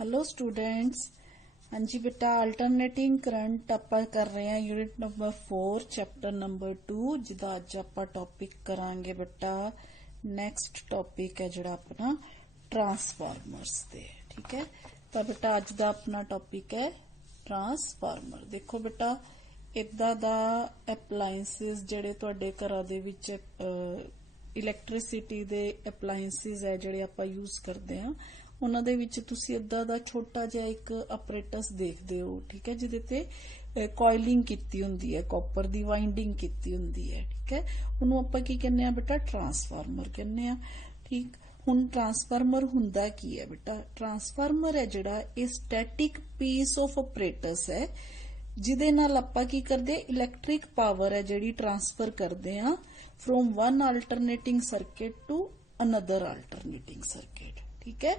Hello students. हाँ जी बेटा, alternating current ਆਪਾਂ कर रहे हैं यूनिट नंबर 4 चैप्टर नंबर 2 ਜਿਹਦਾ ਅੱਜ ਆਪਾਂ ਟੌਪਿਕ ਕਰਾਂਗੇ बेटा। ਨੈਕਸਟ ਟੌਪਿਕ ਹੈ ਜਿਹੜਾ ਆਪਣਾ ट्रांसफार्मर्स ਦੇ। ठीक है, ਤਾਂ बेटा ਅੱਜ ਦਾ ਆਪਣਾ ਟੌਪਿਕ ਹੈ ट्रांसफार्मर। देखो बेटा, ਇਦਾਂ ਦਾ ਅਪਲਾਈਐਂਸਸ ਜਿਹੜੇ ਤੁਹਾਡੇ ਘਰਾਂ ਦੇ ਵਿੱਚ ਇਲੈਕਟ੍ਰਿਸਿਟੀ ਦੇ ਅਪਲਾਈਐਂਸਸ ਹੈ ਜਿਹੜੇ ਆਪਾਂ ਯੂਜ਼ ਕਰਦੇ ਹਾਂ, ਉਹਨਾਂ ਦੇ ਵਿੱਚ ਤੁਸੀਂ ਇਦਾਂ ਦਾ ਛੋਟਾ ਜਿਹਾ ਇੱਕ ਆਪਰੇਟਸ ਦੇਖਦੇ ਹੋ। ਠੀਕ ਹੈ, ਜਿਹਦੇ ਤੇ ਕੋਇਲਿੰਗ ਕੀਤੀ ਹੁੰਦੀ ਹੈ, ਕਾਪਰ ਦੀ ਵਾਈਂਡਿੰਗ ਕੀਤੀ ਹੁੰਦੀ ਹੈ। ਠੀਕ ਹੈ, ਉਹਨੂੰ ਆਪਾਂ ਕੀ ਕਹਿੰਦੇ ਆ बेटा, ट्रांसफार्मर ਕਹਿੰਦੇ ਆ। ਠੀਕ, ਹੁਣ ट्रांसफार्मर ਹੁੰਦਾ ਕੀ ਹੈ बेटा? ट्रांसफार्मर ਹੈ ਜਿਹੜਾ ਇਹ ਸਟੈਟਿਕ ਪੀਸ ਆਫ ਆਪਰੇਟਸ ਹੈ ਜਿਹਦੇ ਨਾਲ ਆਪਾਂ ਕੀ ਕਰਦੇ, ਇਲੈਕਟ੍ਰਿਕ ਪਾਵਰ ਹੈ ਜਿਹੜੀ ਟ੍ਰਾਂਸਫਰ ਕਰਦੇ ਆ from one alternating circuit to another alternating circuit. ठीक है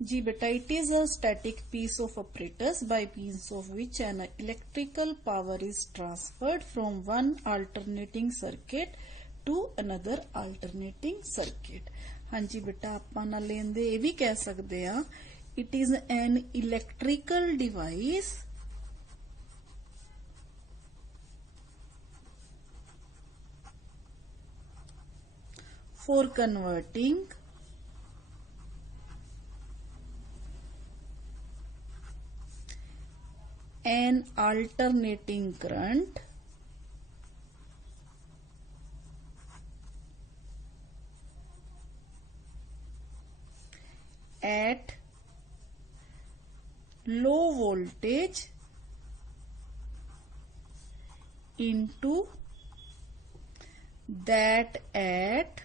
जी बेटा, it is a static piece of apparatus by means of which an electrical power is transferred from one alternating circuit to another alternating circuit। हाँ जी बेटा, ਆਪਾਂ ਨਾਲ ਲੈਂਦੇ ਇਹ ਵੀ ਕਹਿ ਸਕਦੇ ਆ it is an electrical device for converting an alternating current at low voltage into that at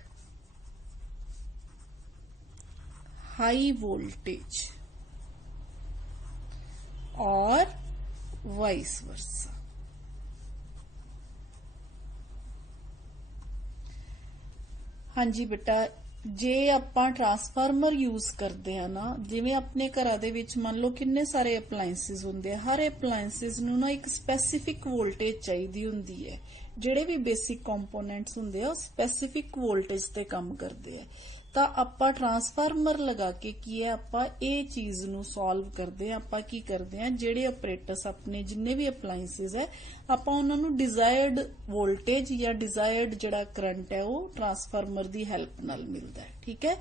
high voltage or vice versa. हाँ जी बेटा, जे ਆਪਾਂ ट्रांसफार्मर यूज करते हैं ना, जिवें अपने घरां दे विच मान लो किन्ने सारे अपलायंसिस हुंदे आ, हर अपलायंसिस नूं ना एक स्पैसिफिक वोल्टेज चाहिदी हुंदी है। ਜਿਹੜੇ ਵੀ बेसिक ਕੰਪੋਨੈਂਟਸ ਹੁੰਦੇ ਆ स्पैसिफिक वोल्टेज ਤੇ ਕੰਮ ਕਰਦੇ ਆ। ਤਾਂ ਆਪਾਂ ट्रांसफार्मर लगा के की है ਆਪਾਂ ਇਹ ਚੀਜ਼ ਨੂੰ ਸੋਲਵ ਕਰਦੇ ਆ। ਆਪਾਂ ਕੀ ਕਰਦੇ ਆ, ਜਿਹੜੇ ਆਪਰੇਟਰਸ ਆਪਣੇ ਜਿੰਨੇ ਵੀ ਅਪਲਾਈਐਂਸਸ ਹੈ ਆਪਾਂ ਉਹਨਾਂ ਨੂੰ ਡਿਜ਼ਾਇਰਡ ਵੋਲਟੇਜ ਜਾਂ ਡਿਜ਼ਾਇਰਡ ਜਿਹੜਾ ਕਰੰਟ ਹੈ ਉਹ ट्रांसफार्मर ਦੀ ਹੈਲਪ ਨਾਲ ਮਿਲਦਾ ਹੈ। ਠੀਕ ਹੈ,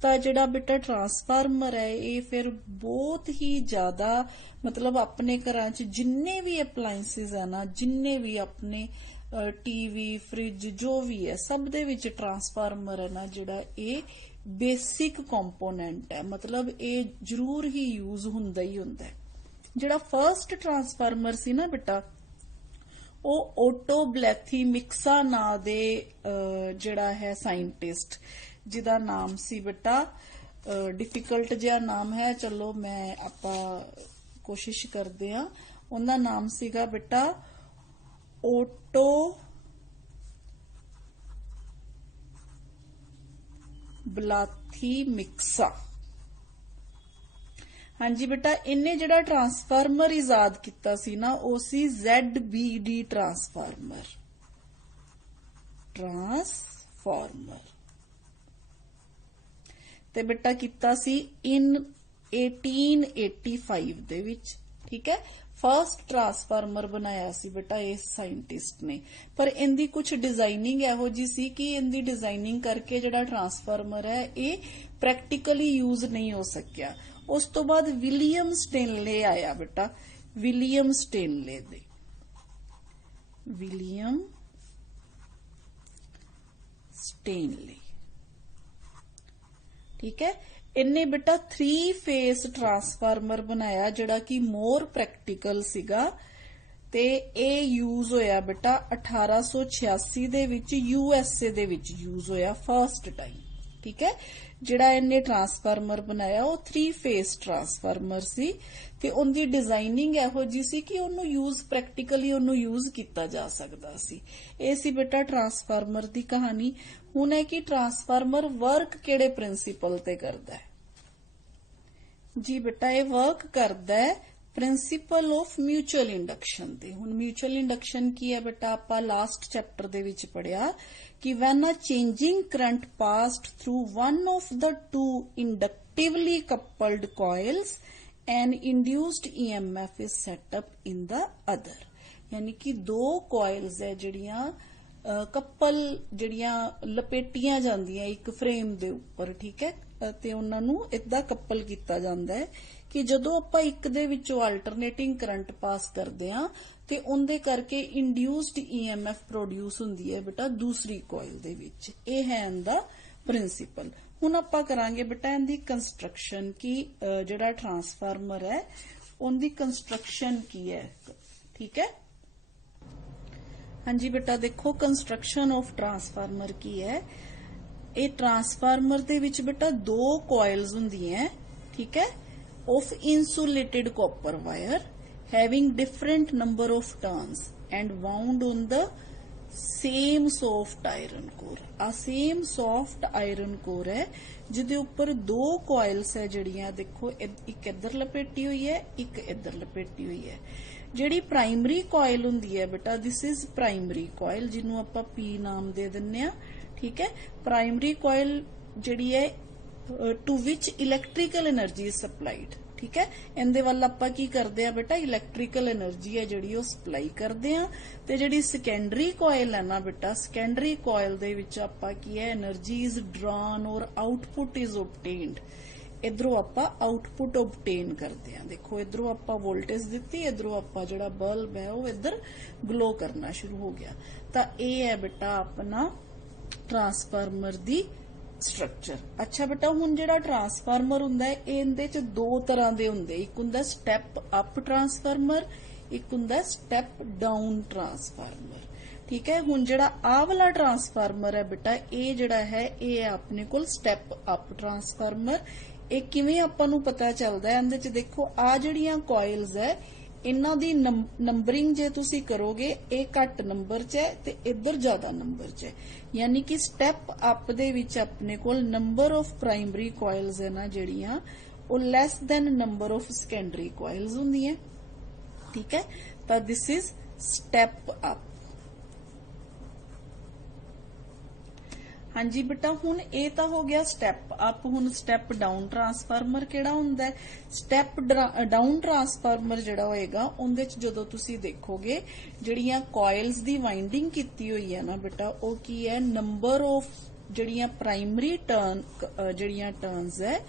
ਤਾਂ ਜਿਹੜਾ बेटा ट्रांसफार्मर ਹੈ ਇਹ ਫਿਰ ਬਹੁਤ ਹੀ ਜ਼ਿਆਦਾ ਮਤਲਬ ਆਪਣੇ ਘਰਾਂ 'ਚ ਜਿੰਨੇ ਵੀ ਅਪਲਾਈਐਂਸਸ ਹੈ ਨਾ, ਜਿੰਨੇ ਵੀ ਆਪਣੇ टीवी फ्रिज जो भी है सब दे विच ट्रांसफार्मर है ना जिहड़ा ये बेसिक कंपोनेंट है, मतलब ये जरूर ही यूज हुंदा ही हुंदा है। जिहड़ा फर्स्ट ट्रांसफार्मर सी ना बेटा, वो ओटो ब्लैथी-मिक्सा नां दे जिहड़ा है साइंटिस्ट, जिहदा नाम सी बेटा डिफिकल्ट जिहा नाम है, चलो मैं आपां कोशिश करदे हां। उहदा नाम सीगा बेटा ओटो ब्लाथी-मिक्सा। हाँ जी बेटा, इन्हें जिहड़ा ट्रांसफार्मर इजाद किया सी ना, वो सी ZBD ट्रांसफार्मर। ते बेटा किया सी इन 1885 दे विच। ठीक है, फर्स्ट ट्रांसफार्मर बनाया सी बेटा इस साइंटिस्ट ने, पर इनकी कुछ डिजाइनिंग इहो जी सी कि इनकी डिजाइनिंग करके जिहड़ा ट्रांसफार्मर है ये प्रैक्टिकली यूज नहीं हो सकिया। उस तो बाद विलियम स्टेनले आया बेटा, विलियम स्टेनले दे, विलियम स्टेनले। ठीक है, इन्हें बेटा 3 फेस ट्रांसफार्मर बनाया जिहड़ा कि मोर प्रैक्टिकल सीगा, ते ए यूज होया बेटा 1886 दे विच USA दे विच यूज होया फर्स्ट टाइम। ठीक है, जिहड़ा इन्हें ट्रांसफार्मर बनाया वो 3 फेस ट्रांसफार्मर सी, ते उनकी डिजाइनिंग इहो जी सी कि उन्होंने यूज प्रैक्टिकली उन्होंने यूज किया जा सकता सी। ये सी बेटा ट्रांसफार्मर की कहानी। हुण है कि ट्रांसफार्मर वर्क किहड़े प्रिंसीपल ते करदा है जी बेटा? ये वर्क करदा है प्रिंसीपल ऑफ म्यूचुअल इंडक्शन ते। हुण म्यूचुअल इंडक्शन की है बेटा? आपां लास्ट चैप्टर दे विच पढ़िया कि when a changing current passed through one of the two inductively coupled coils, an induced EMF is set up in the other। यानी कि दो coils है जड़ियां कपल जड़ियां लपेटियां जांदियां एक फ्रेम दे उपर, ठीक है, ਤੇ ਉਹਨਾਂ ਨੂੰ ਇਦਾਂ ਕਪਲ ਕੀਤਾ ਜਾਂਦਾ ਹੈ ਕਿ ਜਦੋਂ ਆਪਾਂ ਇੱਕ ਦੇ ਵਿੱਚੋਂ ਆਲਟਰਨੇਟਿੰਗ ਕਰੰਟ ਪਾਸ ਕਰਦੇ ਆ ਤੇ ਉਹਦੇ ਕਰਕੇ ਇੰਡਿਊਸਡ ਈਐਮਐਫ ਪ੍ਰੋਡਿਊਸ ਹੁੰਦੀ ਹੈ ਬੇਟਾ ਦੂਸਰੀ ਕੋਇਲ ਦੇ ਵਿੱਚ। ਇਹ ਹੈ ਇਹਦਾ ਪ੍ਰਿੰਸੀਪਲ। ਹੁਣ ਆਪਾਂ ਕਰਾਂਗੇ ਬੇਟਾ ਇਹਦੀ ਕੰਸਟਰਕਸ਼ਨ ਕਿ ਜਿਹੜਾ ਟਰਾਂਸਫਾਰਮਰ ਹੈ ਉਹਦੀ ਕੰਸਟਰਕਸ਼ਨ ਕੀ ਹੈ, ਠੀਕ ਹੈ। ਹਾਂਜੀ ਬੇਟਾ ਦੇਖੋ ਕੰਸਟਰਕਸ਼ਨ ਆਫ ਟਰਾਂਸਫਾਰਮਰ ਕੀ ਹੈ। ਇਹ ਟਰਾਂਸਫਾਰਮਰ ਦੇ ਵਿੱਚ ਬੇਟਾ ਦੋ ਕੋਇਲਸ ਹੁੰਦੀਆਂ, ਠੀਕ ਹੈ, of insulated copper wire having different number of turns and wound on the same soft iron core। Uh same soft iron core है जिदे ऊपर दो coils है जड़ियां देखो एक इधर लपेटी हुई है एक इधर लपेटी हुई है। ਜਿਹੜੀ ਪ੍ਰਾਇਮਰੀ ਕੋਇਲ ਹੁੰਦੀ ਹੈ ਬੇਟਾ ਦਿਸ ਇਜ਼ ਪ੍ਰਾਇਮਰੀ ਕੋਇਲ ਜਿਹਨੂੰ ਆਪਾਂ ਪੀ ਨਾਮ ਦੇ ਦਿੰਨੇ ਆ, ਠੀਕ ਹੈ। ਪ੍ਰਾਇਮਰੀ ਕੋਇਲ ਜਿਹੜੀ ਹੈ ਟੂ ਵਿਚ ਇਲੈਕਟ੍ਰੀਕਲ એનર્ਜੀ ਇਜ਼ ਸਪਲਾਈਡ, ਠੀਕ ਹੈ। ਇਹਦੇ ਵੱਲ ਆਪਾਂ ਕੀ ਕਰਦੇ ਆ ਬੇਟਾ ਇਲੈਕਟ੍ਰੀਕਲ એનર્ਜੀ ਹੈ ਜਿਹੜੀ ਉਹ ਸਪਲਾਈ ਕਰਦੇ ਆ। ਤੇ ਜਿਹੜੀ ਸੈਕੰਡਰੀ ਕੋਇਲ ਹੈ ਨਾ ਬੇਟਾ ਸੈਕੰਡਰੀ ਕੋਇਲ ਦੇ ਵਿੱਚ ਆਪਾਂ ਕੀ ਹੈ એનર્ਜੀ ਇਜ਼ ਡਰਾਨ ਔਰ ਆਊਟਪੁੱਟ ਇਜ਼ ਓਬਟੇਨਡ। ਇਧਰੋਂ ਆਪਾਂ ਆਊਟਪੁੱਟ ਓਬਟੇਨ ਕਰਦੇ ਆ। ਦੇਖੋ ਇਧਰੋਂ ਆਪਾਂ ਵੋਲਟੇਜ ਦਿੱਤੀ, ਇਧਰੋਂ ਆਪਾਂ ਜਿਹੜਾ ਬਲਬ ਹੈ ਉਹ ਇਧਰ ਗਲੋ ਕਰਨਾ ਸ਼ੁਰੂ ਹੋ ਗਿਆ। ਤਾਂ ਇਹ ਹੈ ਬੇਟਾ ਆਪਣਾ ਟਰਾਂਸਫਾਰਮਰ ਦੀ ਸਟਰਕਚਰ। ਅੱਛਾ ਬੇਟਾ ਹੁਣ ਜਿਹੜਾ ਟਰਾਂਸਫਾਰਮਰ ਹੁੰਦਾ ਹੈ ਇਹਦੇ ਚ ਦੋ ਤਰ੍ਹਾਂ ਦੇ ਹੁੰਦੇ, ਇੱਕ ਹੁੰਦਾ ਸਟੈਪ ਅਪ ਟਰਾਂਸਫਾਰਮਰ, ਇੱਕ ਹੁੰਦਾ ਸਟੈਪ ਡਾਊਨ ਟਰਾਂਸਫਾਰਮਰ, ਠੀਕ ਹੈ। ਹੁਣ ਜਿਹੜਾ ਆਹ ਵਾਲਾ ਟਰਾਂਸਫਾਰਮਰ ਹੈ ਬੇਟਾ ਇਹ ਜਿਹੜਾ ਹੈ ਇਹ ਹੈ ਆਪਣੇ ਕੋਲ ਸਟੈਪ ਅਪ ਟਰਾਂਸਫਾਰਮਰ। ਇਹ ਕਿਵੇਂ ਆਪਾਂ ਨੂੰ ਪਤਾ ਚੱਲਦਾ ਹੈ ਇਹਦੇ ਚ ਦੇਖੋ ਆ ਜਿਹੜੀਆਂ ਕੋਇਲਸ ਹੈ ਇਹਨਾਂ ਦੀ ਨੰਬਰਿੰਗ ਜੇ ਤੁਸੀਂ ਕਰੋਗੇ ਇਹ ਘੱਟ ਨੰਬਰ 'ਚ ਹੈ ਤੇ ਇੱਧਰ ਜ਼ਿਆਦਾ ਨੰਬਰ 'ਚ ਹੈ। ਯਾਨੀ ਕਿ ਸਟੈਪ ਅਪ ਦੇ ਵਿੱਚ ਆਪਣੇ ਕੋਲ ਨੰਬਰ ਆਫ ਪ੍ਰਾਇਮਰੀ ਕੋਇਲਸ ਹੈ ਨਾ ਜਿਹੜੀਆਂ ਉਹ less than number of secondary coils ਹੁੰਦੀਆਂ, ਠੀਕ ਹੈ। ਤਾਂ ਦਿਸ ਇਜ਼ ਸਟੈਪ ਅਪ। ਹਾਂਜੀ ਬੇਟਾ ਹੁਣ ਇਹ ਤਾਂ ਹੋ ਗਿਆ ਸਟੈਪ ਅਪ। ਹੁਣ ਸਟੈਪ ਡਾਊਨ ਟਰਾਂਸਫਾਰਮਰ ਕਿਹੜਾ ਹੁੰਦਾ ਹੈ? ਸਟੈਪ ਡਾਊਨ ਟਰਾਂਸਫਾਰਮਰ ਜਿਹੜਾ ਹੋਏਗਾ ਉਹਦੇ ਚ ਜਦੋਂ ਤੁਸੀਂ ਦੇਖੋਗੇ ਜਿਹੜੀਆਂ ਕੋਇਲਸ ਦੀ ਵਾਈਂਡਿੰਗ ਕੀਤੀ ਹੋਈ ਹੈ ਨਾ ਬੇਟਾ ਉਹ ਕੀ ਹੈ ਨੰਬਰ ਆਫ ਜਿਹੜੀਆਂ ਪ੍ਰਾਇਮਰੀ ਜਿਹੜੀਆਂ ਟਰਨਸ ਹੈ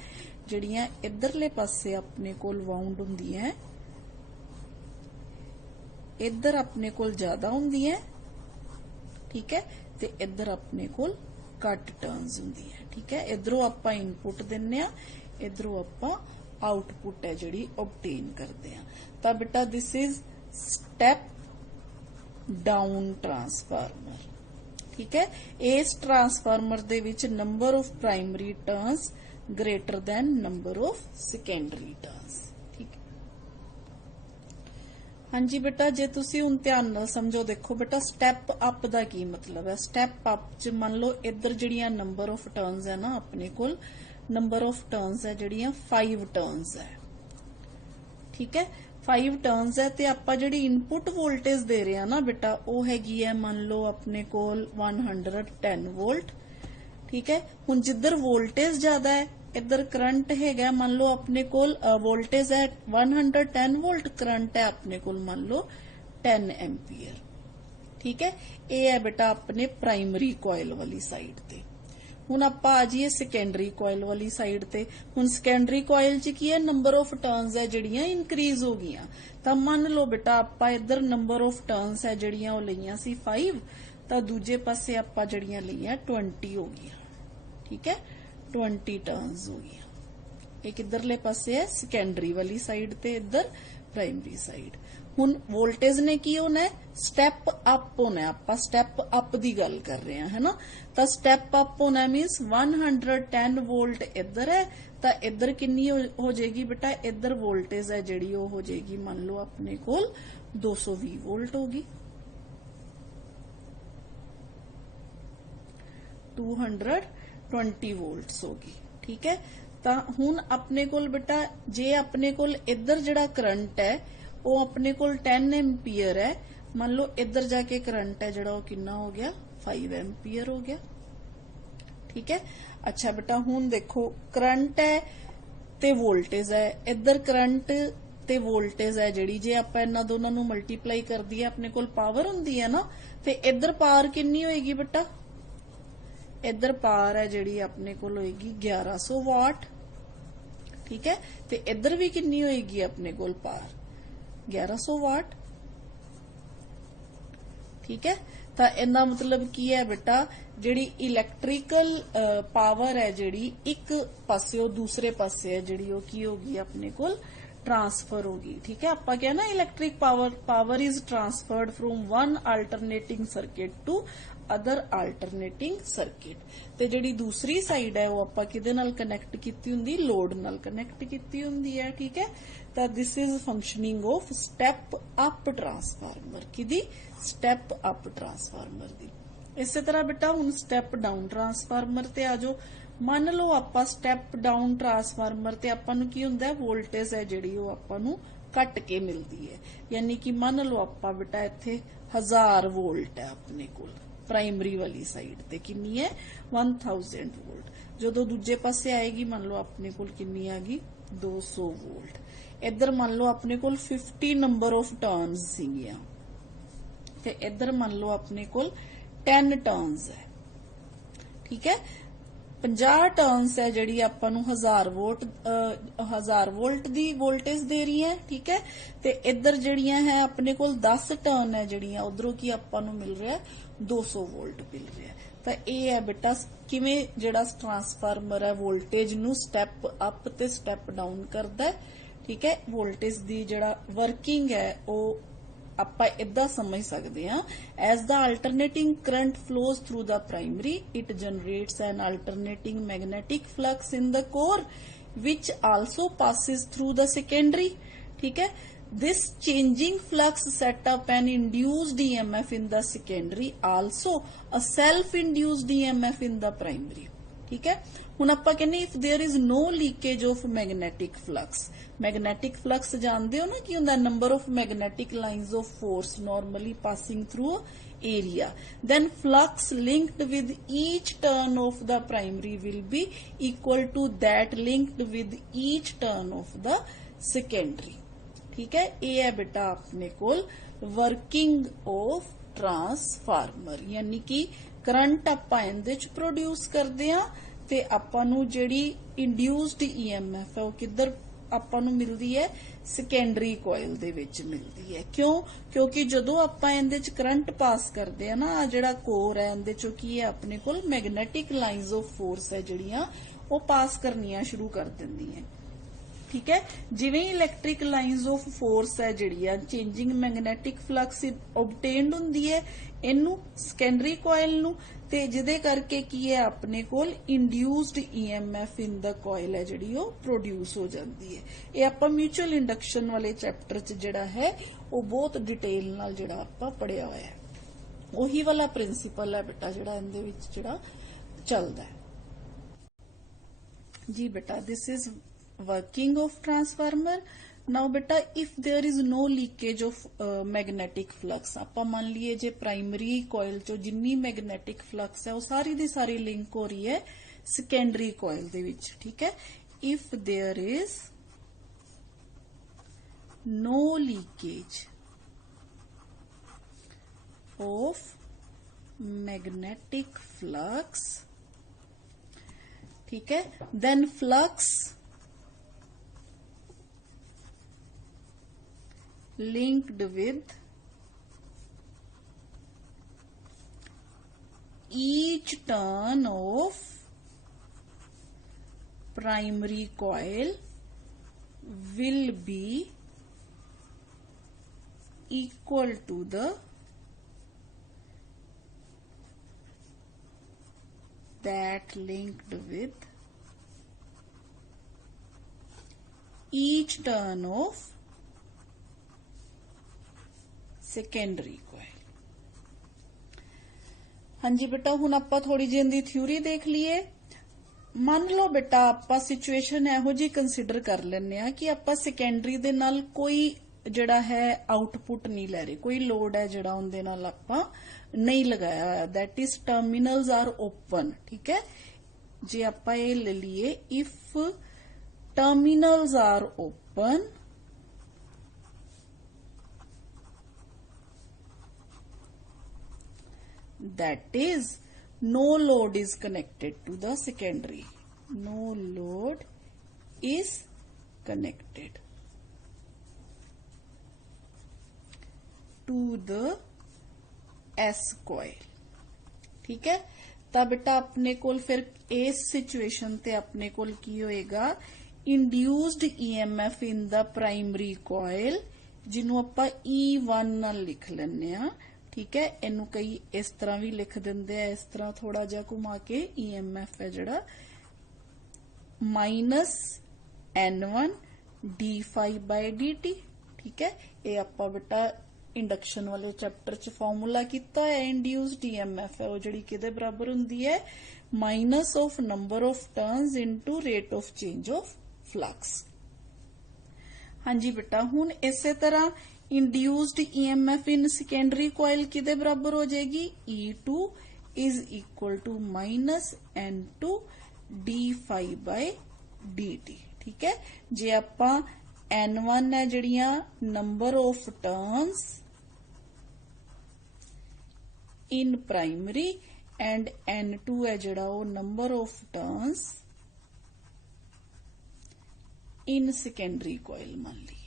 ਜਿਹੜੀਆਂ ਇਧਰਲੇ ਪਾਸੇ ਆਪਣੇ ਕੋਲ ਵਾਉਂਡ ਹੁੰਦੀਆਂ ਇੱਧਰ ਆਪਣੇ ਕੋਲ ਜ਼ਿਆਦਾ ਹੁੰਦੀਆਂ, ਠੀਕ ਹੈ, ਤੇ ਇੱਧਰ ਆਪਣੇ ਕੋਲ ਘੱਟ ਟਰਨਸ ਹੁੰਦੀਆਂ, ਠੀਕ ਹੈ। ਇਧਰੋਂ ਆਪਾਂ ਇਨਪੁਟ ਦਿੰਨੇ ਆ, ਇਧਰੋਂ ਆਪਾਂ ਆਊਟਪੁੱਟ ਹੈ ਜਿਹੜੀ ਓਬਟੇਨ ਕਰਦੇ ਆ। ਤਾਂ ਬੇਟਾ this is step down transformer, ਠੀਕ ਹੈ। ਇਸ ਟਰਾਂਸਫਾਰਮਰ ਦੇ ਵਿੱਚ number of primary turns greater than number of secondary turns, ठीक है। हाँ जी बेटा जे तुसी हुण ध्यान नाल समझो देखो बेटा स्टैप अप दा की मतलब है। स्टैप अप च मान लो इधर जड़ियां नंबर ऑफ टर्न्स है ना अपने कोल नंबर ऑफ टर्न्स है जड़ियां 5 टर्न्स है, ठीक है। 5 टर्न्स है ते आपां जिहड़ी इनपुट वोल्टेज दे रहे हैं ना बेटा वो हैगी है मान लो अपने कोल 110 वोल्ट, ठीक है। हुण जिधर वोल्टेज ज्यादा है इधर करंट है मान लो अपने कोल वोल्टेज है 110 वोल्ट, करंट है अपने कोल मान लो 10 एम्पीयर, ठीक है। ये है बेटा अपने प्राइमरी कॉइल वाली साइड ते। हुण आपां आ जाइए सैकेंडरी कॉइल वाली साइड ते। हुण सैकेंडरी कॉइल च की है नंबर ऑफ टर्न्स है जड़ियां इंक्रीज हो गईयां। तां मान लो बेटा आपां इधर नंबर ऑफ टर्न्स है जड़ियां वो लईयां सी 5 तां दूजे पासे आपां जड़ियां लईयां 20 हो गईयां, ठीक है। 20 टर्न्स हो गया। एक इधरले पासे है सैकेंडरी वाली साइड ते इधर प्राइमरी साइड। हुण वोल्टेज ने की होना है स्टैप अप होना है। आपां स्टैप अप दी गल कर रहे हैं है ना। तो स्टैप अप होना मीन्स 110 वोल्ट इधर है तो इधर कितनी हो जाएगी बेटा इधर वोल्टेज है जिहड़ी वो हो जाएगी मान लो अपने कोल 220 वोल्ट होगी, 220 वोल्ट्स होगी, ठीक है। तो हुण अपने कोल बेटा जे अपने कोल इधर जिहड़ा करंट है वो अपने कोल 10 एम्पीयर है, मान लो इधर जाके करंट है जिहड़ा वो कितना हो गया 5 एम्पीयर हो गया। ठीक है। अच्छा बेटा हुण देखो करंट है ते वोल्टेज है, इधर करंट ते वोल्टेज है जिहड़ी जे आपां इन्हां दोनां नूं मल्टीप्लाई कर दईए अपने कोल पावर हुंदी है ना, ते इधर पावर कितनी होएगी बेटा, इधर पावर है जिहड़ी अपने कोल होएगी 1100 वाट। ठीक है। ते इधर भी कितनी होएगी अपने कोल पावर 1100 वाट। ठीक है। तो इना मतलब की है बेटा जिहड़ी इलैक्ट्रिकल पावर है जिहड़ी एक पास्यों दूसरे पासे है जिहड़ी वो की होगी अपने कोल ट्रांसफर होगी। ठीक है। आपां कहना electric power is transferred from one alternating circuit to other alternating circuit. ते जिहड़ी दूसरी साइड है वो आपां किहदे नाल कनैक्ट कीती हुंदी, लोड नाल कनैक्ट कीती हुंदी है। ठीक है। तो this is functioning of step up transformer, किदी स्टैप अप ट्रांसफार्मर दी। इसे तरह बेटा हुण स्टैप डाउन ट्रांसफार्मर ते आ जाओ। मान लो आपां स्टैप डाउन ट्रांसफार्मर ते आपां नूं की हुंदा है, वोल्टेज है जिहड़ी वो आपां नूं घट के मिलदी है। यानी कि मान लो आपां बेटा इत्थे 1000 वोल्ट है अपने कोल, प्राइमरी वाली साइड ते कितनी है 1000 वोल्ट। जदों दूजे पासे आएगी मान लो अपने कोल कितनी आ गई 200 वोल्ट। इधर मान लो अपने कोल 50 नंबर ऑफ टर्न्स सीगियां ते इधर मान लो अपने कोल 10 टर्न्स है। ठीक है। 50 टर्न्स है जिहड़ी आपां नूं 1000 वोल्ट दी वोल्टेज दे रही है। ठीक है। ते इधर जिहड़ियां है अपने कोल 10 टर्न है जिहड़ियां उधरों की आपां नूं मिल रहा है 200 वोल्ट मिल रहा है। तो यह है बेटा किवें जिहड़ा ट्रांसफार्मर है वोल्टेज नूं स्टैप अप ते स्टैप डाउन करदा है। ठीक है। वोल्टेज दी जिहड़ा वर्किंग है वो ਆਪਾਂ इदा समझ सकते हैं, as the alternating current flows through the primary it generates an alternating magnetic flux in the core which also passes through the secondary. ठीक है। This changing flux set up an induced EMF in the secondary, also a self induced EMF in the primary. ठीक है। हुण आपां कहने if there is no leakage of magnetic flux, magnetic flux जानते हो ना की हुंदा, number of magnetic lines of force normally passing through area, then flux linked with each turn of the primary will be equal to that linked with each turn of the secondary. ठीक है। ये है बेटा अपने कोल working of transformer, यानी कि current आपां इहदे च प्रोड्यूस करदे आ ते आपां नूं जिहड़ी इंड्यूस्ड ईएमएफ है वो किधर आपां नूं मिलदी है, सेकेंडरी कॉइल दे विच मिलदी है। क्यों? क्योंकि जदों आपां इहदे च करंट पास करदे आ ना, जिहड़ा कोर है इहदे चों की है अपने कोल मैग्नेटिक लाइन्स ऑफ फोर्स है जिहड़ियां वो पास करनियां शुरू कर दिंदियां। ठीक है। जिवें इलैक्ट्रिक लाइन्स ऑफ फोर्स है जिहड़ियां चेंजिंग मैग्नेटिक फ्लक्स ऑबटेन्ड हुंदी है इनू सेकेंडरी कॉइल नू, ते जिहदे करके की है अपने कोल induced EMF in the coil है जिहड़ी वो प्रोड्यूस हो जाती है। ये आपां म्यूचुअल इंडक्शन वाले चैप्टर च जिहड़ा है वो बहुत डिटेल नाल जिहड़ा आपां पढ़िया होया है, उही वाला प्रिंसीपल है बेटा जिहड़ा इहदे विच जिहड़ा चलदा है। जी बेटा this is working of transformer. Now बेटा if there is no leakage of magnetic flux, आप मान लीए जे प्राइमरी कॉइल चो जिन्नी मैग्नेटिक फ्लक्स है वो सारी दी सारी लिंक हो रही है सेकेंडरी कॉइल दे विच। ठीक है। If there is no leakage of magnetic flux, ठीक है, then flux linked with each turn of primary coil will be equal to the that linked with each turn of secondary coil. हाँ जी बेटा हुण आपां थोड़ी जी इहदी थ्योरी देख लीए। मान लो बेटा आपां सिचुएशन इहो जी कंसीडर कर लैने आ कि आपां सेकेंडरी दे नाल कोई ਜਿਹੜਾ ਹੈ ਆਊਟਪੁੱਟ ਨਹੀਂ ਲੈ ਰਹੇ, ਕੋਈ ਲੋਡ ਹੈ ਜਿਹੜਾ ਉਹਦੇ ਨਾਲ ਆਪਾਂ ਨਹੀਂ ਲਗਾਇਆ ਹੋਇਆ, that is terminals are open। ਠੀਕ ਹੈ, ਜੇ ਆਪਾਂ ਇਹ ਲੈ ਲਈਏ if terminals are open that is no load is connected to the secondary, no load is connected to the S coil। ठीक है, ਤਾਂ ਬੇਟਾ ਆਪਣੇ ਕੋਲ ਫਿਰ ਇਸ ਸਿਚੁਏਸ਼ਨ ਤੇ ਆਪਣੇ ਕੋਲ ਕੀ ਹੋਏਗਾ, induced EMF in the primary coil, ਜਿਹਨੂੰ ਆਪਾਂ E1 ਨਾਲ ਲਿਖ ਲੈਂਦੇ ਆ। ਠੀਕ ਹੈ, ਇਹਨੂੰ ਕਈ ਇਸ ਤਰ੍ਹਾਂ ਵੀ ਲਿਖ ਦਿੰਦੇ ਆ, ਇਸ ਤਰ੍ਹਾਂ ਥੋੜਾ ਜਿਹਾ ਘੁਮਾ ਕੇ, EMF ਹੈ ਜਿਹੜਾ -N1 d∅dt। ਠੀਕ ਹੈ, ਇਹ ਆਪਾਂ ਬੇਟਾ ਇੰਡਕਸ਼ਨ ਵਾਲੇ ਚੈਪਟਰ ਚ ਫਾਰਮੂਲਾ ਕੀਤਾ ਹੈ। ਇੰਡਿਊਸਡ EMF ਹੈ ਉਹ ਜਿਹੜੀ ਕਿਹਦੇ ਬਰਾਬਰ ਹੁੰਦੀ ਹੈ, minus of number of turns into rate of change of flux. ਹਾਂਜੀ ਬੇਟਾ, ਹੁਣ ਇਸੇ ਤਰ੍ਹਾਂ induced EMF in secondary coil किदे बराबर हो जाएगी, E2 is equal to minus N2 d∅dt। ठीक है, जे आपा N1 है जड़ियां number of turns in primary and N2 है जड़ा वो number of turns in secondary coil मान ली।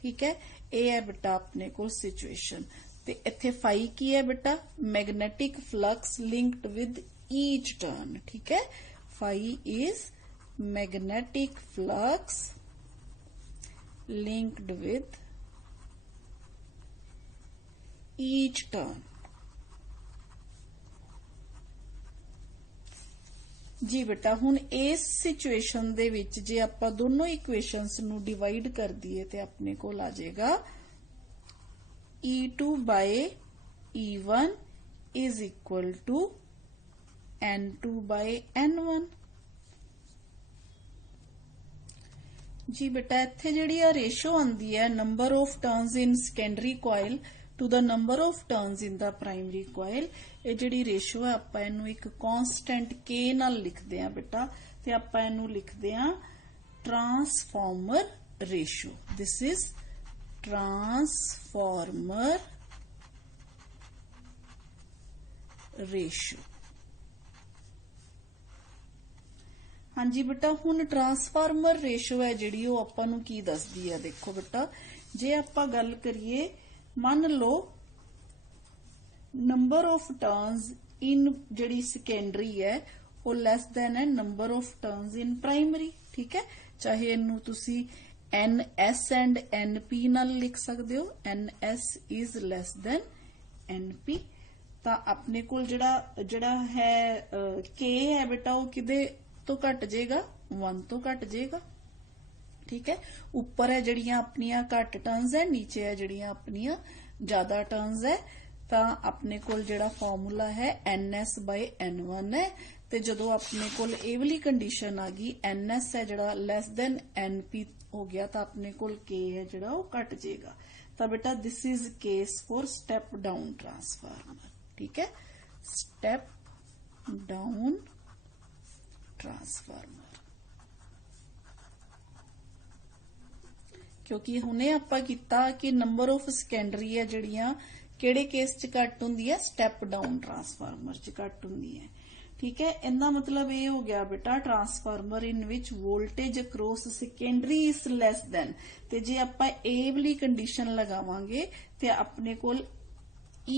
ठीक है, ਇਹ ਹੈ ਬੇਟਾ ਆਪਣੇ ਕੋਲ ਸਿਚੁਏਸ਼ਨ, ਤੇ ਇੱਥੇ ਫਾਈ ਕੀ ਹੈ ਬੇਟਾ, magnetic flux linked with each turn. ਠੀਕ ਹੈ, phi is magnetic flux linked with each turn. ਜੀ ਬੇਟਾ, ਹੁਣ ਇਸ ਸਿਚੁਏਸ਼ਨ ਦੇ ਵਿੱਚ ਜੇ ਆਪਾਂ ਦੋਨੋਂ ਇਕੁਏਸ਼ਨਸ ਨੂੰ ਡਿਵਾਈਡ ਕਰ ਦਈਏ ਤੇ ਆਪਣੇ ਕੋਲ ਆ ਜਾਏਗਾ E2 by E1 is equal to N2 by N1। ਜੀ ਬੇਟਾ, ਇੱਥੇ ਜਿਹੜੀ ਆ ਰੇਸ਼ੋ ਆਂਦੀ ਹੈ number of turns in secondary coil to the number of turns in the primary coil, ਇਹ ਜਿਹੜੀ ਰੇਸ਼ੋ ਹੈ ਆਪਾਂ ਇਹਨੂੰ ਇੱਕ ਕਾਂਸਟੈਂਟ K ਨਾਲ ਲਿਖਦੇ ਆ ਬੇਟਾ, ਤੇ ਆਪਾਂ ਇਹਨੂੰ ਲਿਖਦੇ ਆ transformer ratio. This is transformer ratio. ਹਾਂਜੀ ਬੇਟਾ, ਹੁਣ ਟਰਾਂਸਫਾਰਮਰ ਰੇਸ਼ੋ ਹੈ ਜਿਹੜੀ ਉਹ ਆਪਾਂ ਨੂੰ ਕੀ ਦੱਸਦੀ ਹੈ, ਦੇਖੋ ਬੇਟਾ, ਜੇ ਆਪਾਂ ਗੱਲ ਕਰੀਏ, ਮੰਨ ਲਓ ਨੰਬਰ ਆਫ ਟਰਨਸ ਇਨ ਜਿਹੜੀ ਸੈਕੰਡਰੀ ਹੈ ਉਹ ਲੈਸ ਦੈਨ ਹੈ number of turns in primary. ਠੀਕ ਹੈ, ਚਾਹੇ ਇਹਨੂੰ ਤੁਸੀਂ NS ਐਂਡ NP ਨਾਲ ਲਿਖ ਸਕਦੇ ਹੋ, NS is less than NP। ਤਾਂ ਆਪਣੇ ਕੋਲ ਜਿਹੜਾ ਹੈ K ਹੈ ਬੇਟਾ ਉਹ ਕਿਦੇ ਤੋਂ ਘਟ ਜਾਏਗਾ, 1 ਤੋਂ ਘਟ ਜਾਏਗਾ। ठीक है, ऊपर है जड़ियां अपनियां घट टर्न्स है, नीचे है जड़ियां अपनियां ज्यादा टर्न्स है। तो अपने कोल जड़ा फॉर्मूला है NS by N1 है, ते जदों अपने कोल ये वाली कंडीशन आ गई NS है जड़ा लेस देन NP हो गया, तो अपने कोल K है जड़ा वो घट जाएगा। तो बेटा this is case for step down transformer. ठीक है, स्टेप डाउन ट्रांसफार्मर, क्योंकि हुणे आपां कीता कि नंबर ऑफ सैकंडरी है जड़ियां किहड़े केस च घट हुंदी है, स्टेप डाउन ट्रांसफार्मर च घट हुंदी है। ठीक है, इहदा मतलब ये हो गया बेटा transformer in which voltage across secondary is less than, ते जे आपां ए वाली कंडीशन लगावांगे ते अपने कोल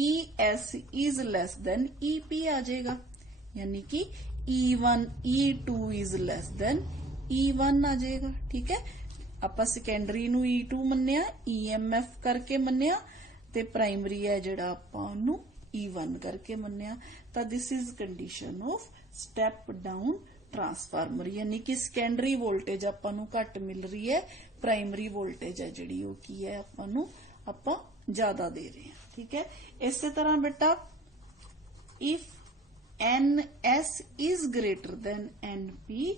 ES is less than EP आ जाएगा, यानी कि E2 is less than E1 आ जाएगा। ठीक है, ਆਪਾਂ ਸੈਕੰਡਰੀ ਨੂੰ E2 ਮੰਨਿਆ, EMF ਕਰਕੇ ਮੰਨਿਆ, ਤੇ ਪ੍ਰਾਇਮਰੀ ਹੈ ਜਿਹੜਾ ਆਪਾਂ ਉਹਨੂੰ E1 ਕਰਕੇ ਮੰਨਿਆ। ਤਾਂ this is condition of step down transformer, यानी कि सैकेंडरी वोल्टेज आपां नूं घट मिल रही है, प्राइमरी वोल्टेज है जिहड़ी ओह की है आपां नूं आपां ज्यादा दे रहे हैं। ठीक है, इस तरह बेटा if NS is greater than NP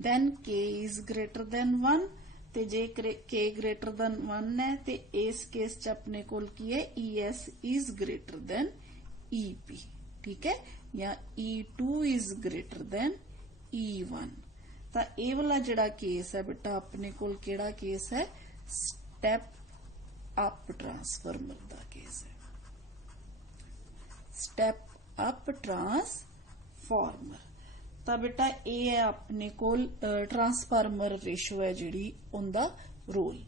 then K is greater than 1, ਤੇ ਜੇ k greater than 1 है तो इस केस च अपने कोल की है ES is greater than EP, ठीक है, या E2 is greater than E1। तो ये वाला जिहड़ा केस है बेटा अपने कोल किहड़ा केस है, स्टैप अप ट्रांसफार्मर दा केस है, स्टैप अप ट्रांसफार्मर। तो बेटा ये है अपने कोल ट्रांसफार्मर रेशो है जिहड़ी उनदा रोल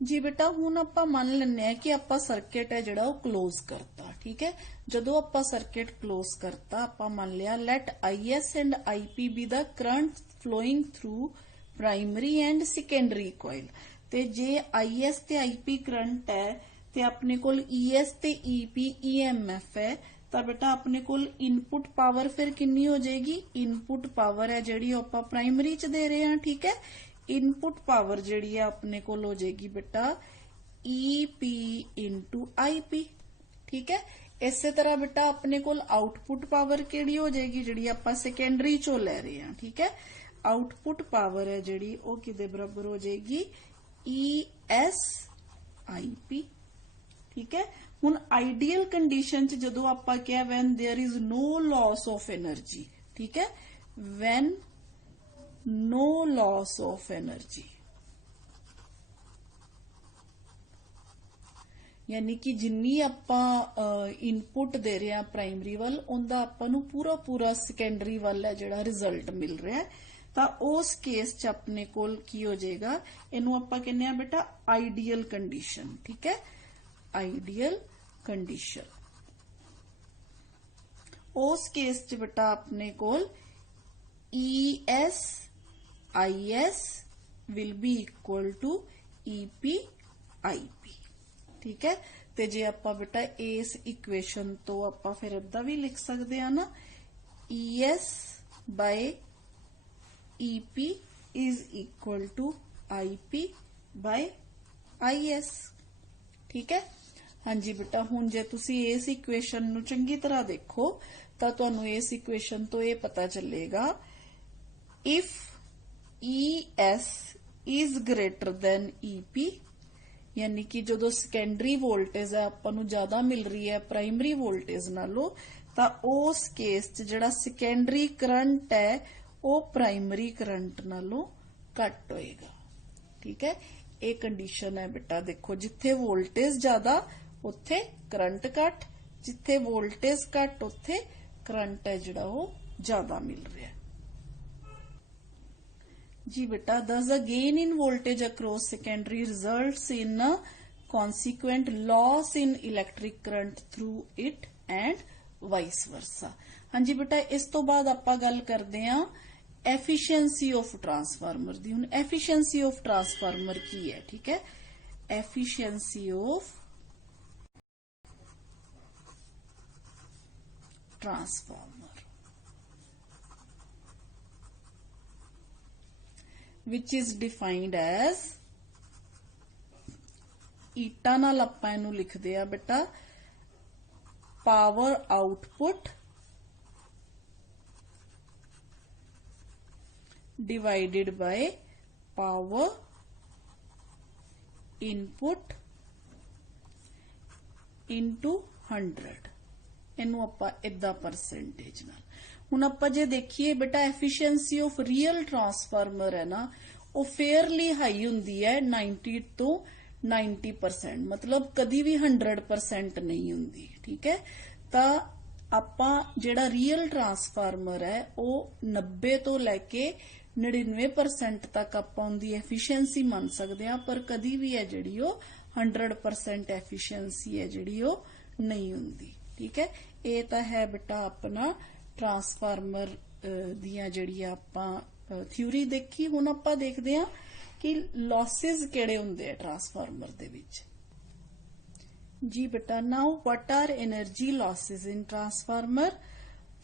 जी। बेटा हुण आपां मान लैंदे आ कि आपां सर्किट है जिहड़ा ओह क्लोज करता, ठीक है। जदों आपां सर्किट क्लोज करता आपां मान लिया let IS and IP be the current flowing through primary and secondary coil. ते जे IS ते IP करंट है ते अपने कोल ES ते EP EMF है, तो बेटा अपने कोल इनपुट पावर फिर कितनी हो जाएगी, इनपुट पावर है जिहड़ी आपां प्राइमरी च दे रहे हैं, ठीक है। इनपुट पावर जिहड़ी है अपने कोल हो जाएगी बेटा EP इंटू IP, ठीक है। इसे तरह बेटा अपने कोल आउटपुट पावर किहड़ी हो जाएगी, जिहड़ी आपां सैकेंडरी चों ले रहे हैं, ठीक है। आउटपुट पावर है जिहड़ी ओह किहदे बराबर हो जाएगी, ES IP, ठीक है। हुण आइडियल कंडीशन च जदों आपां कहा when there is no loss of energy, ठीक है, when no loss of energy, यानी कि जिन्नी आपां इनपुट दे रहे हैं प्राइमरी वाल उनदा आपां नूं पूरा पूरा सैकेंडरी वाल है जिहड़ा रिजल्ट मिल रहा है, तो उस केस च अपने कोल की हो जाएगा, इनू आपां कहने आ बेटा आइडियल कंडीशन, ठीक है, आइडियल कंडीशन। उस केस च बेटा अपने कोल ES IS will be equal to EP IP, ठीक है। ते जे आपां बेटा इस इक्वेशन तो आपां फिर इदां भी लिख सकते हैं ना, ES by EP is equal to IP by IS, ठीक है। हाँ जी बेटा हुण जे तुसी इस इक्वेशन नूं चंगी तरह देखो तो तुहानूं इस इक्वेशन तो ये पता चलेगा, if ES is greater than EP, यानी कि जो सैकेंडरी वोल्टेज है आपां नूं ज्यादा मिल रही है प्राइमरी वोल्टेज नालों, तो उस केस च जिहड़ा सैकेंडरी करंट है वो प्राइमरी करंट नालों घट होएगा, ठीक है। ये कंडीशन है बेटा, देखो जिथे वोल्टेज ज्यादा उत्थे करंट घट, जिथे वोल्टेज घट उत्थे करंट है जिहड़ा वो ज्यादा मिल रहा है जी। बेटा thus a gain in voltage across secondary results in a consequent loss in electric current through it and vice versa। हाँ जी बेटा इस तो बाद आपां गल करदे हां एफिशिएंसी ऑफ ट्रांसफार्मर दी। हुण एफिशिएंसी ऑफ ट्रांसफार्मर की है, ठीक है, efficiency of transformer which is defined as ईटा नाल आपां इहनूं लिखदे आ बेटा power output divided by power input into 100, इनू आपां इदा परसेंटेज नाल। हुण आपां जे देखिए बेटा एफिशिएंसी ऑफ रियल ट्रांसफार्मर है ना वो फेयरली हाई हुंदी है 90 तो 90%, मतलब कदी भी 100% नहीं हुंदी, ठीक है। तां आपां जिहड़ा रियल ट्रांसफार्मर है वो 90 तो लैके 99% तक आपां उनदी एफिशिएंसी मान सकते हैं, पर कदी भी है जिहड़ी वो 100% एफिशिएंसी है जिहड़ी वो नहीं हुंदी, ठीक है। ये तां है बेटा अपना ट्रांसफार्मर दियां जिहड़ियां आपां थ्योरी देखी। हुण आपां देखदे हां कि लॉसेस किहड़े हुंदे आ ट्रांसफार्मर दे विच जी। बेटा now what are energy losses in transformer.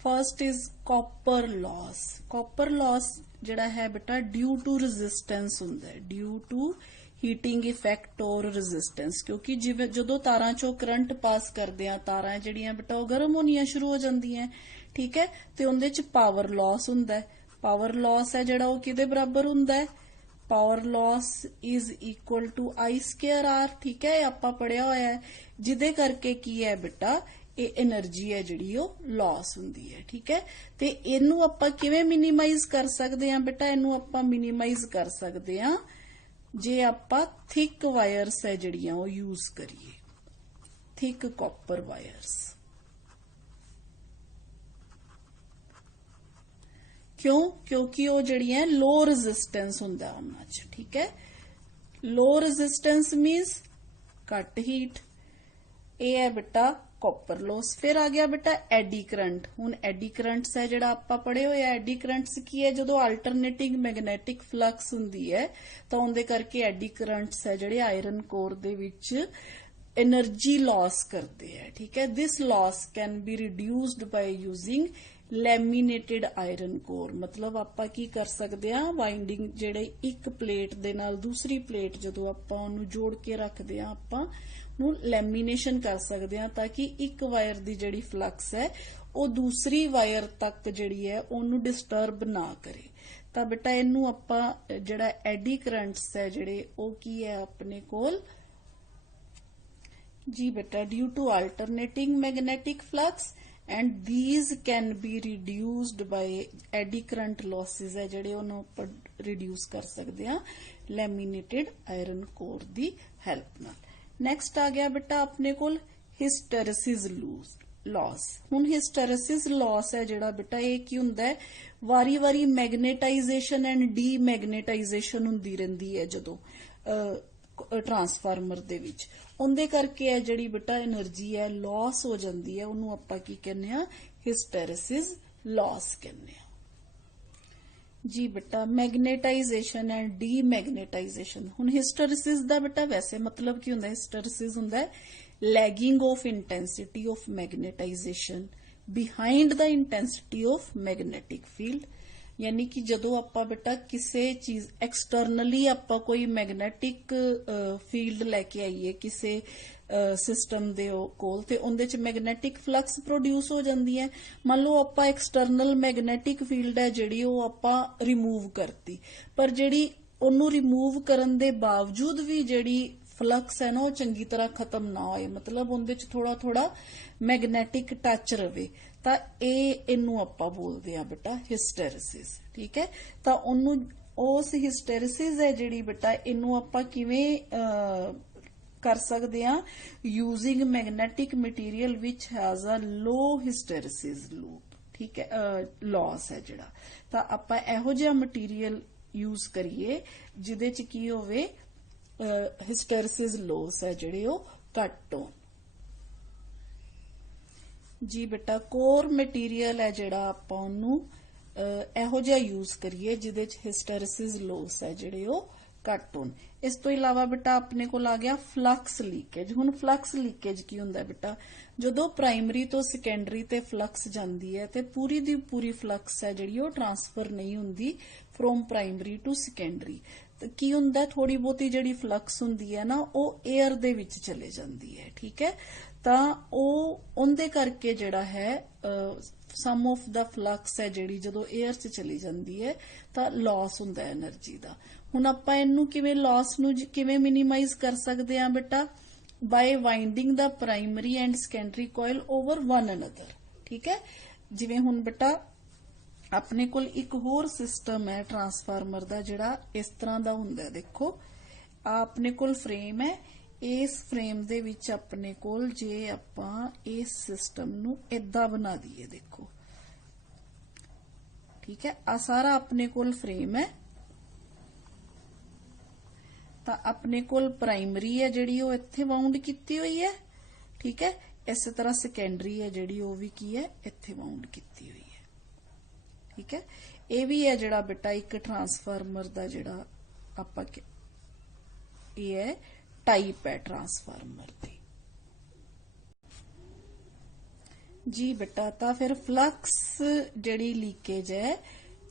First is copper loss. Copper loss जिहड़ा है बेटा ड्यू टू रेजिस्टेंस हुंदा है, ड्यू टू हीटिंग इफेक्ट और रेजिस्टेंस, क्योंकि जिवें जदों तारां चों करंट पास करदे आ तारां जिहड़ियां बेटा वो गर्म होणियां शुरू हो जांदियां, ठीक है, ते उहदे च पावर लॉस हुंदा है। पावर लॉस है जिहड़ा वो किहदे बराबर हुंदा है, power loss is equal to I square R। ਠੀਕ ਹੈ, ਇਹ ਆਪਾਂ ਪੜਿਆ ਹੋਇਆ ਹੈ, ਜਿਹਦੇ ਕਰਕੇ ਕੀ ਹੈ ਬੇਟਾ, ਇਹ એનર્ਜੀ ਹੈ ਜਿਹੜੀ ਉਹ ਲਾਸ ਹੁੰਦੀ ਹੈ। ਠੀਕ ਹੈ, ਤੇ ਇਹਨੂੰ ਆਪਾਂ ਕਿਵੇਂ ਮਿਨੀਮਾਈਜ਼ ਕਰ ਸਕਦੇ ਹਾਂ ਬੇਟਾ, ਇਹਨੂੰ ਆਪਾਂ ਮਿਨੀਮਾਈਜ਼ ਕਰ ਸਕਦੇ ਹਾਂ ਜੇ ਆਪਾਂ ਥਿਕ ਵਾਇਰਸ ਹੈ ਜਿਹੜੀਆਂ ਉਹ ਯੂਜ਼ ਕਰੀਏ, ਥਿਕ ਕਾਪਰ ਵਾਇਰਸ। ਕਿਉਂ? ਕਿਉਂਕਿ ਉਹ ਜਿਹੜੀਆਂ ਲੋ ਰੈਜ਼ਿਸਟੈਂਸ ਹੁੰਦਾ ਉਹਨਾਂ 'ਚ। ਠੀਕ ਹੈ, ਲੋ ਰੈਜ਼ਿਸਟੈਂਸ ਮੀਨਸ ਘੱਟ ਹੀਟ। ਇਹ ਹੈ ਬੇਟਾ ਕਾਪਰ ਲੋਸ। ਫਿਰ ਆ ਗਿਆ ਬੇਟਾ ਐਡੀ ਕਰੰਟ। ਹੁਣ ਐਡੀ ਕਰੰਟਸ ਹੈ ਜਿਹੜਾ ਆਪਾਂ ਪੜ੍ਹੇ ਹੋਏ ਆ, ਐਡੀ ਕਰੰਟਸ ਕੀ ਹੈ, ਜਦੋਂ ਆਲਟਰਨੇਟਿੰਗ ਮੈਗਨੈਟਿਕ ਫਲਕਸ ਹੁੰਦੀ ਹੈ ਤਾਂ ਉਹਦੇ ਕਰਕੇ ਐਡੀ ਕਰੰਟਸ ਹੈ ਜਿਹੜੇ ਆਇਰਨ ਕੋਰ ਦੇ ਵਿੱਚ એનર્ਜੀ ਲਾਸ ਕਰਦੇ ਆ। ਠੀਕ ਹੈ, this loss can be reduced by using laminated iron core. ਮਤਲਬ ਆਪਾਂ ਕੀ ਕਰ ਸਕਦੇ ਆ, ਵਾਈਂਡਿੰਗ ਜਿਹੜੇ ਇੱਕ ਪਲੇਟ ਦੇ ਨਾਲ ਦੂਸਰੀ ਪਲੇਟ ਜਦੋਂ ਆਪਾਂ ਉਹਨੂੰ ਜੋੜ ਕੇ ਰੱਖਦੇ ਆ, ਆਪਾਂ ਨੂੰ ਲੈਮੀਨੇਸ਼ਨ ਕਰ ਸਕਦੇ ਆ ਤਾਂ ਕਿ ਇੱਕ ਵਾਇਰ ਦੀ ਜਿਹੜੀ ਫਲਕਸ ਹੈ ਉਹ ਦੂਸਰੀ ਵਾਇਰ ਤੱਕ ਜਿਹੜੀ ਹੈ ਉਹਨੂੰ ਡਿਸਟਰਬ ਨਾ ਕਰੇ। ਤਾਂ ਬੇਟਾ ਇਹਨੂੰ ਆਪਾਂ ਜਿਹੜਾ ਐਡੀ ਕਰੰਟਸ ਹੈ ਜਿਹੜੇ ਉਹ ਕੀ ਹੈ ਆਪਣੇ ਕੋਲ ਜੀ ਬੇਟਾ, due to alternating magnetic flux and these can be reduced by eddy current losses ਹੈ ਜਿਹੜੇ ਉਹਨੂੰ ਆਪਾਂ reduce ਕਰ ਸਕਦੇ ਆ laminated iron core ਦੀ help ਨਾਲ। next ਆ ਗਿਆ ਬੇਟਾ ਆਪਣੇ ਕੋਲ hysteresis loss। ਹੁਣ hysteresis loss ਹੈ ਜਿਹੜਾ ਬੇਟਾ, ਇਹ ਕੀ ਹੁੰਦਾ ਹੈ, ਵਾਰੀ-ਵਾਰੀ ਮੈਗਨੇਟਾਈਜੇਸ਼ਨ ਐਂਡ ਡੀਮੈਗਨੇਟਾਈਜੇਸ਼ਨ ਹੁੰਦੀ ਰਹਿੰਦੀ ਹੈ ਜਦੋਂ ट्रांसफार्मर ਦੇ ਵਿੱਚ। ਉਹਦੇ ਕਰਕੇ ਹੈ ਜਿਹੜੀ ਬੇਟਾ એનર્ਜੀ ਹੈ ਲਾਸ ਹੋ ਜਾਂਦੀ ਹੈ, ਉਹਨੂੰ ਆਪਾਂ ਕੀ ਕਹਿੰਦੇ ਆ, ਹਿਸਟੈਰਿਸਿਸ ਲਾਸ ਕਹਿੰਦੇ ਆ ਜੀ ਬੇਟਾ। ਮੈਗਨੇਟਾਈਜੇਸ਼ਨ ਐਂਡ ਡੀਮੈਗਨੇਟਾਈਜੇਸ਼ਨ। ਹੁਣ ਹਿਸਟੈਰਿਸਿਸ ਦਾ ਬੇਟਾ ਵੈਸੇ ਮਤਲਬ ਕੀ ਹੁੰਦਾ, ਹਿਸਟੈਰਿਸਿਸ ਹੁੰਦਾ ਹੈ lagging of intensity of magnetisation behind the intensity of magnetic field. ਯਾਨੀ ਕਿ ਜਦੋਂ ਆਪਾਂ ਬੇਟਾ ਕਿਸੇ ਚੀਜ਼ ਐਕਸਟਰਨਲੀ ਆਪਾਂ ਕੋਈ ਮੈਗਨੈਟਿਕ ਫੀਲਡ ਲੈ ਕੇ ਆਈਏ ਕਿਸੇ ਸਿਸਟਮ ਦੇ ਕੋਲ, ਤੇ ਉਹਦੇ ਚ ਮੈਗਨੈਟਿਕ ਫਲਕਸ ਪ੍ਰੋਡਿਊਸ ਹੋ ਜਾਂਦੀ ਹੈ। ਮੰਨ ਲਓ ਆਪਾਂ ਐਕਸਟਰਨਲ ਮੈਗਨੈਟਿਕ ਫੀਲਡ ਹੈ ਜਿਹੜੀ ਉਹ ਆਪਾਂ ਰਿਮੂਵ ਕਰਤੀ, ਪਰ ਜਿਹੜੀ ਉਹਨੂੰ ਰਿਮੂਵ ਕਰਨ ਦੇ ਬਾਵਜੂਦ ਵੀ ਜਿਹੜੀ ਫਲਕਸ ਹੈ ਨਾ ਉਹ ਚੰਗੀ ਤਰ੍ਹਾਂ ਖਤਮ ਨਾ ਹੋਏ, ਮਤਲਬ ਉਹਦੇ ਚ ਥੋੜਾ ਥੋੜਾ ਮੈਗਨੈਟਿਕ ਟੱਚ ਰਵੇ, ਤਾਂ ਇਹਨੂੰ ਆਪਾਂ ਬੋਲਦੇ ਆ ਬੇਟਾ ਹਿਸਟੈਰਿਸਿਸ। ਠੀਕ ਹੈ, ਤਾਂ ਉਹਨੂੰ ਉਸ ਹਿਸਟੈਰਿਸਿਸ ਹੈ ਜਿਹੜੀ ਬੇਟਾ, ਇਹਨੂੰ ਆਪਾਂ ਕਿਵੇਂ ਕਰ ਸਕਦੇ ਆ, using magnetic material which has a low hysteresis loop. ਠੀਕ ਹੈ, ਲਾਸ ਹੈ ਜਿਹੜਾ, ਤਾਂ ਆਪਾਂ ਇਹੋ ਜਿਹਾ ਮਟੀਰੀਅਲ ਯੂਜ਼ ਕਰੀਏ ਜਿਹਦੇ ਚ ਕੀ ਹੋਵੇ, ਹਿਸਟੈਰਿਸਿਸ ਲੋਸ ਹੈ ਜਿਹੜੇ ਉਹ ਘੱਟ ਹੋਣ ਜੀ ਬੇਟਾ। ਕੋਰ ਮਟੀਰੀਅਲ ਹੈ ਜਿਹੜਾ ਆਪਾਂ ਉਹਨੂੰ ਇਹੋ ਜਿਹਾ ਯੂਜ਼ ਕਰੀਏ ਜਿਹਦੇ ਚ ਹਿਸਟੈਰਿਸਿਸ ਲੋਸ ਹੈ ਜਿਹੜੇ ਉਹ ਘੱਟ ਹੋਣ। ਇਸ ਤੋਂ ਇਲਾਵਾ ਬੇਟਾ ਆਪਣੇ ਕੋਲ ਆ ਗਿਆ ਫਲਕਸ ਲੀਕੇਜ। ਹੁਣ ਫਲਕਸ ਲੀਕੇਜ ਕੀ ਹੁੰਦਾ ਬੇਟਾ, ਜਦੋਂ ਪ੍ਰਾਇਮਰੀ ਤੋਂ ਸੈਕੰਡਰੀ ਤੇ ਫਲਕਸ ਜਾਂਦੀ ਹੈ ਤੇ ਪੂਰੀ ਦੀ ਪੂਰੀ ਫਲਕਸ ਹੈ ਜਿਹੜੀ ਉਹ ਟ੍ਰਾਂਸਫਰ ਨਹੀਂ ਹੁੰਦੀ ਫਰੋਮ ਪ੍ਰਾਇਮਰੀ ਟੂ ਸੈਕੰਡਰੀ। ਕੀ ਹੁੰਦਾ, ਥੋੜੀ ਬਹੁਤੀ ਜਿਹੜੀ ਫਲਕਸ ਹੁੰਦੀ ਹੈ ਨਾ ਉਹ 에ਅਰ ਦੇ ਵਿੱਚ ਚਲੇ ਜਾਂਦੀ ਹੈ। ਠੀਕ ਹੈ, ਤਾਂ ਉਹਦੇ ਕਰਕੇ ਜਿਹੜਾ ਹੈ ਸਮ ਆਫ ਦਾ ਫਲਕਸ ਹੈ ਜਿਹੜੀ ਜਦੋਂ 에ਅਰ 'ਚ ਚਲੀ ਜਾਂਦੀ ਹੈ ਤਾਂ ਲਾਸ ਹੁੰਦਾ ਹੈ એનર્ਜੀ ਦਾ। ਹੁਣ ਆਪਾਂ ਇਹਨੂੰ ਕਿਵੇਂ, ਲਾਸ ਨੂੰ ਕਿਵੇਂ ਮਿਨੀਮਾਈਜ਼ ਕਰ ਸਕਦੇ ਹਾਂ ਬੇਟਾ, ਬਾਏ ਵਾਈਂਡਿੰਗ ਦਾ primary and secondary coil over one another. ਠੀਕ ਹੈ, ਜਿਵੇਂ ਹੁਣ ਬੇਟਾ ਆਪਣੇ ਕੋਲ ਇੱਕ ਹੋਰ ਸਿਸਟਮ ਹੈ ਟਰਾਂਸਫਾਰਮਰ ਦਾ ਜਿਹੜਾ ਇਸ ਤਰ੍ਹਾਂ ਦਾ ਹੁੰਦਾ। ਦੇਖੋ ਆਪਣੇ ਕੋਲ ਫਰੇਮ ਹੈ, ਇਸ ਫਰੇਮ ਦੇ ਵਿੱਚ ਆਪਣੇ ਕੋਲ ਜੇ ਆਪਾਂ ਇਸ ਸਿਸਟਮ ਨੂੰ ਏਦਾਂ ਬਣਾ ਦਈਏ, ਦੇਖੋ ਠੀਕ ਹੈ, ਆ ਸਾਰਾ ਆਪਣੇ ਕੋਲ ਫਰੇਮ ਹੈ, ਤਾਂ ਆਪਣੇ ਕੋਲ ਪ੍ਰਾਇਮਰੀ ਹੈ ਜਿਹੜੀ ਉਹ ਇੱਥੇ ਵਾਉਂਡ ਕੀਤੀ ਹੋਈ ਹੈ। ਠੀਕ ਹੈ, ਇਸੇ ਤਰ੍ਹਾਂ ਸੈਕੰਡਰੀ ਹੈ ਜਿਹੜੀ ਉਹ ਵੀ ਕੀ ਹੈ, ਇੱਥੇ ਵਾਉਂਡ ਕੀਤੀ ਹੋਈ ਹੈ। ਠੀਕ ਹੈ, ਇਹ ਵੀ ਹੈ ਜਿਹੜਾ ਬੇਟਾ ਇੱਕ ਟਰਾਂਸਫਾਰਮਰ ਦਾ ਜਿਹੜਾ ਆਪਾਂ ਇਹ ਹੈ ਟਾਈਪ ਹੈ ਟਰਾਂਸਫਾਰਮਰ ਦੀ ਜੀ ਬੇਟਾ। ਤਾਂ ਫਿਰ ਫਲਕਸ ਜਿਹੜੀ ਲੀਕੇਜ ਹੈ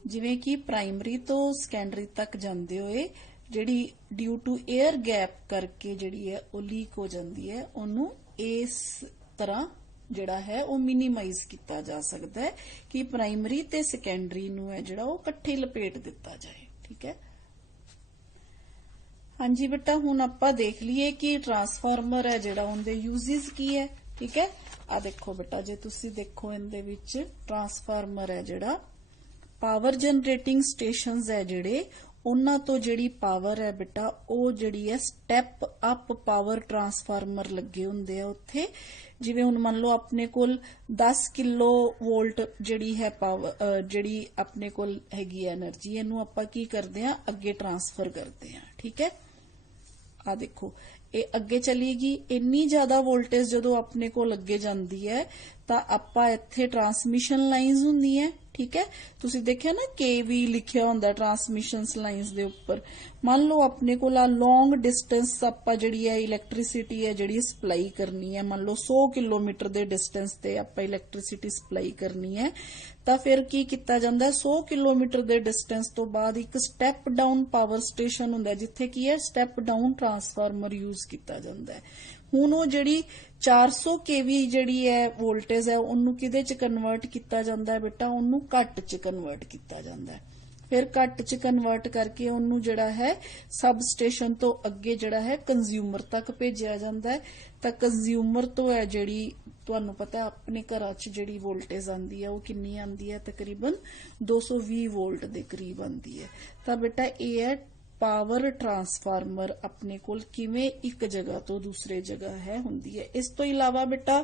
ਜਿਵੇਂ ਕਿ ਪ੍ਰਾਇਮਰੀ ਤੋਂ ਸੈਕੰਡਰੀ ਤੱਕ ਜਾਂਦੇ ਹੋਏ ਜਿਹੜੀ ਡਿਊ ਟੂ 에ਅਰ ਗੈਪ ਕਰਕੇ ਜਿਹੜੀ ਹੈ ਉਹ ਲੀਕ ਹੋ ਜਾਂਦੀ ਹੈ, ਉਹਨੂੰ ਇਸ ਤਰ੍ਹਾਂ ਜਿਹੜਾ ਹੈ ਉਹ ਮਿਨੀਮਾਈਜ਼ ਕੀਤਾ ਜਾ ਸਕਦਾ ਹੈ ਕਿ ਪ੍ਰਾਇਮਰੀ ਤੇ ਸੈਕੰਡਰੀ ਨੂੰ ਹੈ ਜਿਹੜਾ ਉਹ ਇਕੱਠੇ ਲਪੇਟ ਦਿੱਤਾ ਜਾਏ। ਠੀਕ ਹੈ, हाँ जी बेटा, हुण आपां देख लीए कि ट्रांसफार्मर है जिहड़ा उहदे यूजेस की है। ठीक है, आ देखो बेटा, जे तुसी देखो इहदे विच ट्रांसफार्मर है जिहड़ा पावर जनरेटिंग स्टेशनस है जिहड़े उन्हां तो जिहड़ी पावर है बेटा ਉਹ ਜਿਹੜੀ है स्टैप अप पावर ट्रांसफार्मर लगे हुंदे आ उत्थे। जिवें हुण मान लो अपने कोल 10 किलो वोल्ट जिहड़ी है पावर जिहड़ी अपने कोल हैगी एनर्जी, इहनूं आपां की करदे आ अगे ट्रांसफर करदे आ। ठीक है, आ देखो ये अगे चलेगी, इन्नी ज्यादा वोल्टेज जदों अपने कोल अगे जांदी है तां आपां इत्थे ट्रांसमिशन लाइनस हुंदियां। ठीक है, तुसी देखिया ना केवी लिखिया हुंदा ट्रांसमिशन लाइनस दे उपर। मान लो अपने कोल लॉन्ग डिस्टेंस आपां जिहड़ी है इलैक्ट्रिसिटी है जिहड़ी सप्लाई करनी है, मान लो 100 किलोमीटर दे डिस्टेंस ते आपां इलैक्ट्रिसिटी सप्लाई करनी है, ਤਾਂ ਫਿਰ ਕੀ ਕੀਤਾ ਜਾਂਦਾ 100 ਕਿਲੋਮੀਟਰ ਦੇ ਡਿਸਟੈਂਸ ਤੋਂ ਬਾਅਦ ਇੱਕ ਸਟੈਪ ਡਾਊਨ ਪਾਵਰ ਸਟੇਸ਼ਨ ਹੁੰਦਾ ਜਿੱਥੇ ਕੀ ਹੈ ਸਟੈਪ ਡਾਊਨ ਟਰਾਂਸਫਾਰਮਰ ਯੂਜ਼ ਕੀਤਾ ਜਾਂਦਾ ਹੈ। ਹੁਣ ਉਹ ਜਿਹੜੀ 400 kV ਜਿਹੜੀ ਹੈ ਵੋਲਟੇਜ ਹੈ ਉਹਨੂੰ ਕਿਹਦੇ ਚ ਕਨਵਰਟ ਕੀਤਾ ਜਾਂਦਾ ਹੈ ਬੇਟਾ, ਉਹਨੂੰ ਘੱਟ ਚ ਕਨਵਰਟ ਕੀਤਾ ਜਾਂਦਾ ਹੈ। ਫਿਰ ਘੱਟ ਚ ਕਨਵਰਟ ਕਰਕੇ ਉਹਨੂੰ ਜਿਹੜਾ ਹੈ ਸਬ ਸਟੇਸ਼ਨ ਤੋਂ ਅੱਗੇ ਜਿਹੜਾ ਹੈ ਕੰਜ਼ਿਊਮਰ ਤੱਕ ਭੇਜਿਆ ਜਾਂਦਾ ਹੈ। ਤਾਂ ਕੰਜ਼ਿਊਮਰ ਤੋਂ ਹੈ ਜਿਹੜੀ ਤੁਹਾਨੂੰ ਪਤਾ ਆਪਣੇ ਘਰਾਂ 'ਚ ਜਿਹੜੀ ਵੋਲਟੇਜ ਆਂਦੀ ਹੈ ਉਹ ਕਿੰਨੀ ਆਂਦੀ ਹੈ, ਤਕਰੀਬਨ 220 ਵੋਲਟ ਦੇ ਕਰੀਬ ਆਂਦੀ ਹੈ। ਤਾਂ ਬੇਟਾ ਇਹ ਹੈ ਪਾਵਰ ਟਰਾਂਸਫਾਰਮਰ ਆਪਣੇ ਕੋਲ ਕਿਵੇਂ ਇੱਕ ਜਗ੍ਹਾ ਤੋਂ ਦੂਸਰੇ ਜਗ੍ਹਾ ਹੈ ਹੁੰਦੀ ਹੈ। ਇਸ ਤੋਂ ਇਲਾਵਾ ਬੇਟਾ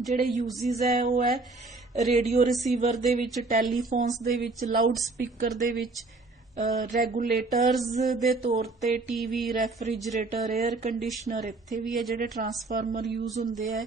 ਜਿਹੜੇ ਯੂਜ਼ਸ ਹੈ ਉਹ ਹੈ ਰੇਡੀਓ ਰਿਸੀਵਰ ਦੇ ਵਿੱਚ, ਟੈਲੀਫੋਨਸ ਦੇ ਵਿੱਚ, ਲਾਊਡ ਸਪੀਕਰ ਦੇ ਵਿੱਚ, ਰੈਗੂਲੇਟਰਸ ਦੇ ਤੌਰ ਤੇ ਟੀਵੀ, ਰੈਫਰੀਜਰੇਟਰ, 에ਅਰ ਕੰਡੀਸ਼ਨਰ, ਇੱਥੇ ਵੀ ਹੈ ਜਿਹੜੇ ਟਰਾਂਸਫਾਰਮਰ ਯੂਜ਼ ਹੁੰਦੇ ਆ।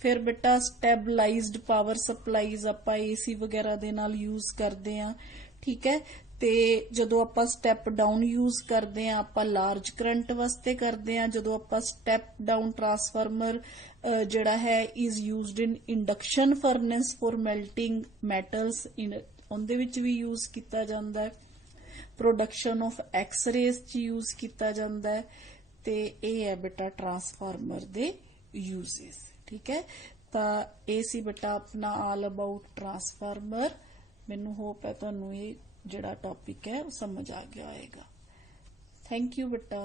फिर बेटा स्टैबलाइज्ड पावर सप्लाईज आपां एसी वगैरह दे नाल यूज करते हैं। ठीक है, ते जदों आपां स्टैप डाउन यूज करते हैं आपां लार्ज करंट वास्ते करते हैं। जदों आपां स्टैप डाउन ट्रांसफार्मर जिहड़ा है is used in induction furnace for melting metals उहदे विच भी यूज किया जाता है। प्रोडक्शन ऑफ एक्स-रेज च यूज किया जाता है। ते ये है बेटा ट्रांसफार्मर दे यूजेस। ठीक है, तो ये सी बेटा अपना ऑल अबाउट ट्रांसफार्मर। मैनू होप है तुहानू ये जिहड़ा टॉपिक है समझ आ गया होएगा। थैंक यू बेटा।